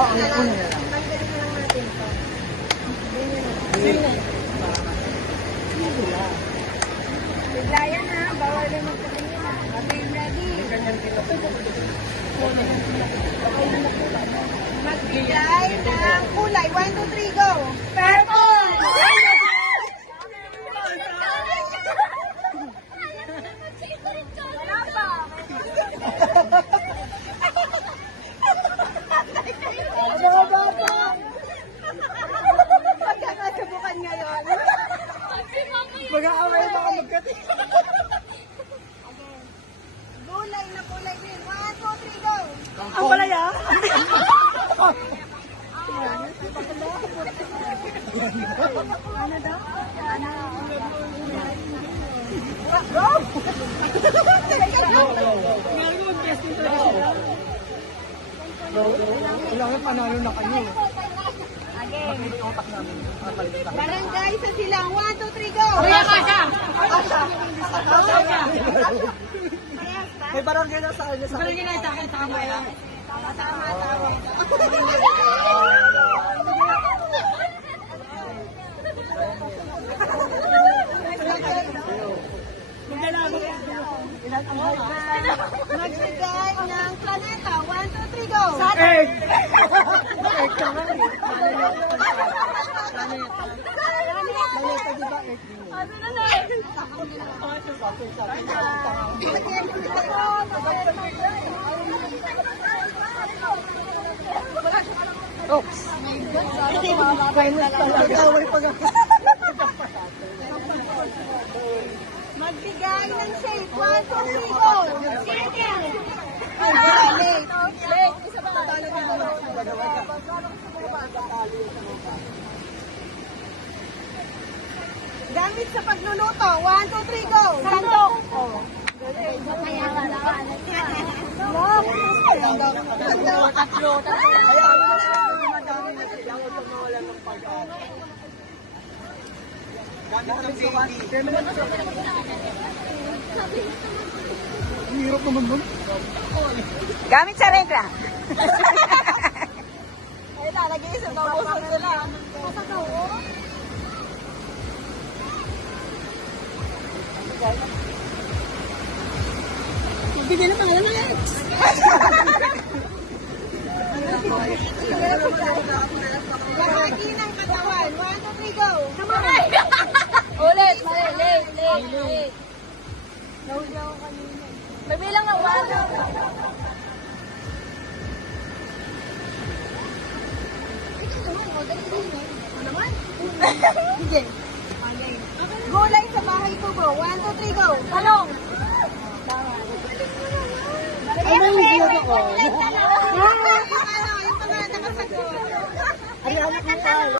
Oo, ang una na lang. Tanggalin na lang natin ito. Bigla yan ha. Bawal yung magpatingin ha. Okay, ready? Magbigay ng kulay. 1, 2, 3, go! Purple! Wala pa. Mga bata! Magkakasubukan ngayon. Mag-aaway na ako magkati. Kulay na kulay green. 1, 2, 3, go! Ang palaya? Ano daw? Ano? Go! Kailangan panalo na kami. Again. Utak namin. Barangay sa silang. 1, 2, 3, go! May barangay na sa kanya. Barangay na sa akin. Tama. Tama. Magbigay ng planeta. 1, 2, 3, go! Egg! Planeta, di ba egg? Ano na lang? Oops! Kindness talaga. Nag-away pag ako. Magbigay ng shape. 1, 2, 3, go! Circle! Late. Isa pa talo dito. Gamit sa pagluluto. 1, 2, 3, go! Sandok! Tatlo. Kaya madami na sila. Huwag kang mawalan ng pag-aaral. Gamit ng baby. Ang hirap naman nun. Gamit sa regla. Ay, lalagay sa babusan sila. Sa tawo? Bigyan na pangalan ng Lex. Bahagi ng katawan. 1, 2, 3, go. Kamay. Ulit. Late. Nahuli ako kanina. May bilang na 1. Sige. Gulay sa bahay ko, bro. 1, 2, 3, go. Talong. Ay, may video ako. Yung mga nakasagot. Ay, anak ko.